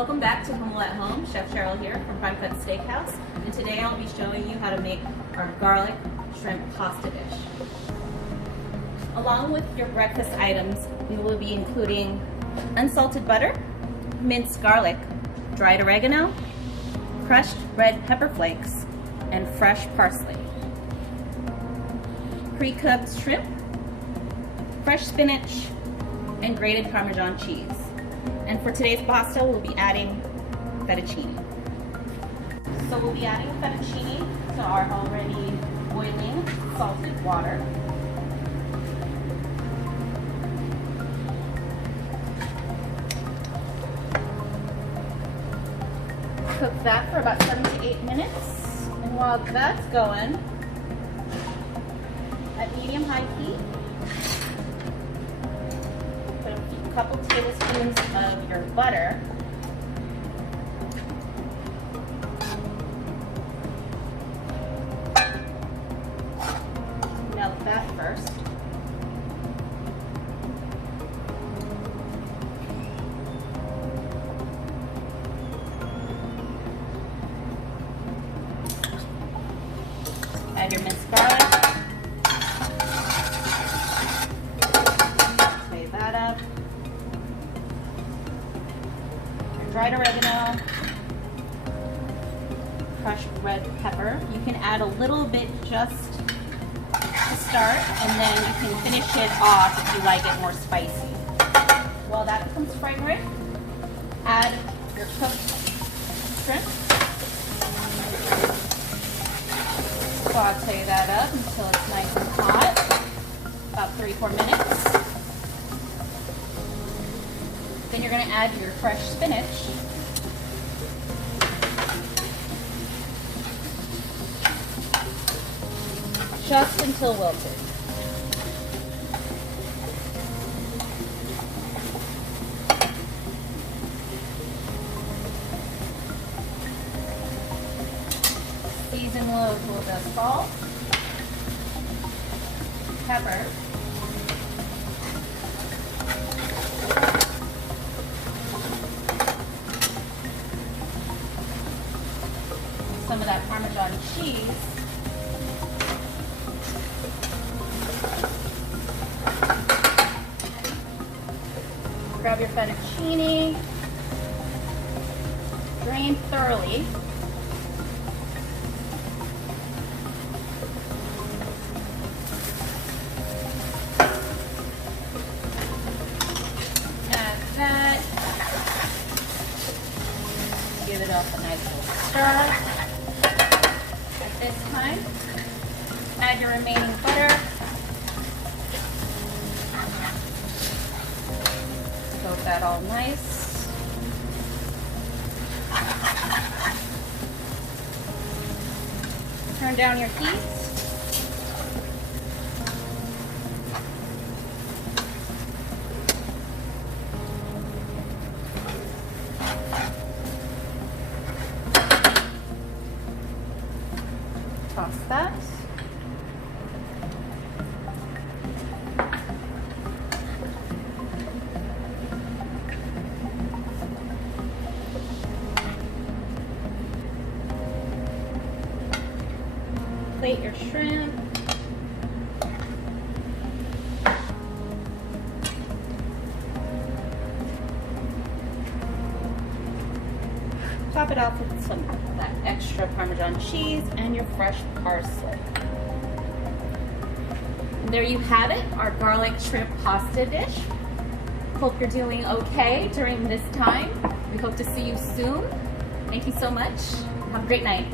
Welcome back to ha-mool at Home. Chef Cheryl here from Prime Cut Steakhouse, and today I'll be showing you how to make our garlic shrimp pasta dish. Along with your breakfast items, we will be including unsalted butter, minced garlic, dried oregano, crushed red pepper flakes, and fresh parsley. Pre-cooked shrimp, fresh spinach, and grated Parmesan cheese. And for today's pasta, we'll be adding fettuccine. So we'll be adding fettuccine to our already boiling salted water. Cook that for about 7 to 8 minutes. And while that's going, at medium-high heat, put a couple tablespoons of your butter. Melt that first. Add your minced garlic. Lay that up. Your dried oregano. Crushed red pepper. You can add a little bit just to start, and then you can finish it off if you like it more spicy. While that becomes fragrant, add your cooked shrimp. Saute that up until it's nice and hot, about 3-4 minutes. Then you're going to add your fresh spinach. Just until wilted. Season with a little bit of salt, pepper, some of that Parmesan cheese, grab your fettuccine, drain thoroughly. That. Give it up a nice little stir. At this time, add your remaining butter. Coat that all nice. Turn down your heat. Toss that. Plate your shrimp. Top it off with some of that extra Parmesan cheese and your fresh parsley. And there you have it, our garlic shrimp pasta dish. Hope you're doing okay during this time. We hope to see you soon. Thank you so much. Have a great night.